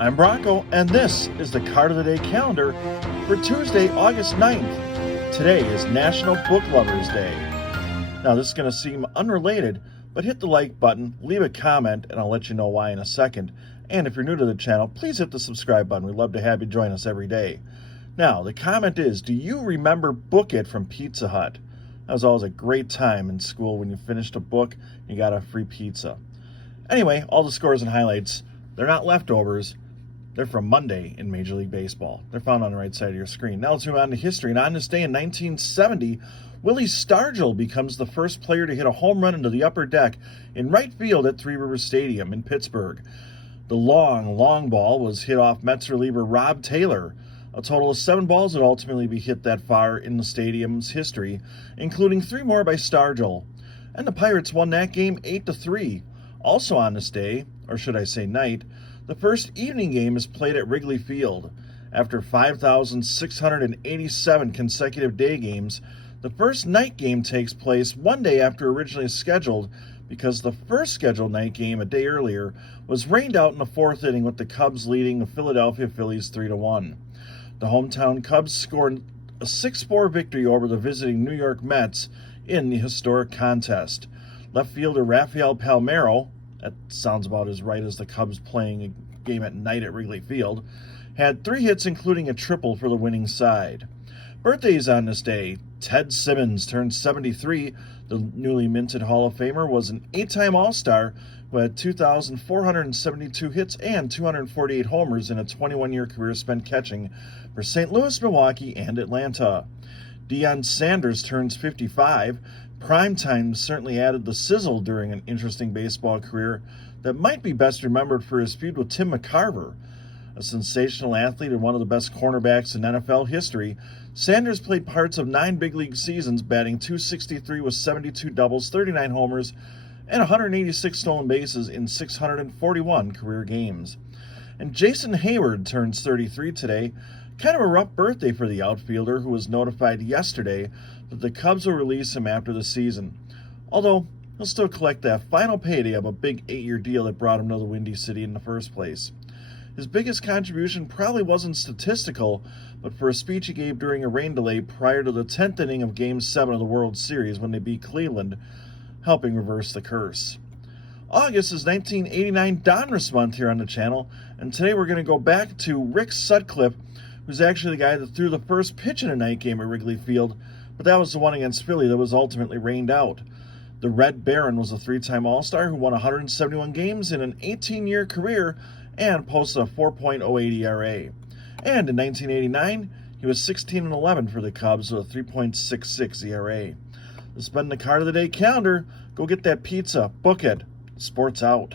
I'm Bronco, and this is the Card of the Day calendar for Tuesday, August 9th. Today is National Book Lovers Day. Now, this is going to seem unrelated, but hit the like button, leave a comment, and I'll let you know why in a second. And if you're new to the channel, please hit the subscribe button. We'd love to have you join us every day. Now, the comment is, do you remember Book It from Pizza Hut? That was always a great time in school when you finished a book, you got a free pizza. Anyway, all the scores and highlights, they're not leftovers. They're from Monday in Major League Baseball. They're found on the right side of your screen. Now let's move on to history. And on this day in 1970, Willie Stargell becomes the first player to hit a home run into the upper deck in right field at Three Rivers Stadium in Pittsburgh. The long ball was hit off Mets reliever Rob Taylor. A total of 7 balls would ultimately be hit that far in the stadium's history, including 3 more by Stargell. And the Pirates won that game 8-3. Also on this day, or should I say night, the first evening game is played at Wrigley Field. After 5,687 consecutive day games, the first night game takes place one day after originally scheduled because the first scheduled night game a day earlier was rained out in the 4th inning with the Cubs leading the Philadelphia Phillies 3-1. The hometown Cubs scored a 6-4 victory over the visiting New York Mets in the historic contest. Left fielder Rafael Palmeiro, that sounds about as right as the Cubs playing a game at night at Wrigley Field, had 3 hits including a triple for the winning side. Birthdays on this day: Ted Simmons turned 73. The newly minted Hall of Famer was an 8-time All-Star who had 2,472 hits and 248 homers in a 21-year career spent catching for St. Louis, Milwaukee, and Atlanta. Dion turns 55. Primetime certainly added the sizzle during an interesting baseball career that might be best remembered for his feud with Tim McCarver. A sensational athlete and one of the best cornerbacks in NFL history, Sanders played parts of 9 big league seasons, batting .263 with 72 doubles, 39 homers, and 186 stolen bases in 641 career games. And Jason Hayward turns 33 today. Kind of a rough birthday for the outfielder, who was notified yesterday that the Cubs will release him after the season. Although, he'll still collect that final payday of a big 8-year deal that brought him to the Windy City in the first place. His biggest contribution probably wasn't statistical, but for a speech he gave during a rain delay prior to the 10th inning of Game 7 of the World Series when they beat Cleveland, helping reverse the curse. August is 1989 Donruss month here on the channel, and today we're going to go back to Rick Sutcliffe, who's actually the guy that threw the first pitch in a night game at Wrigley Field, but that was the one against Philly that was ultimately rained out. The Red Baron was a 3-time All-Star who won 171 games in an 18-year career and posted a 4.08 ERA. And in 1989, he was 16-11 for the Cubs with a 3.66 ERA. This has been the Card of the Day calendar. Go get that pizza. Book it. Sports out.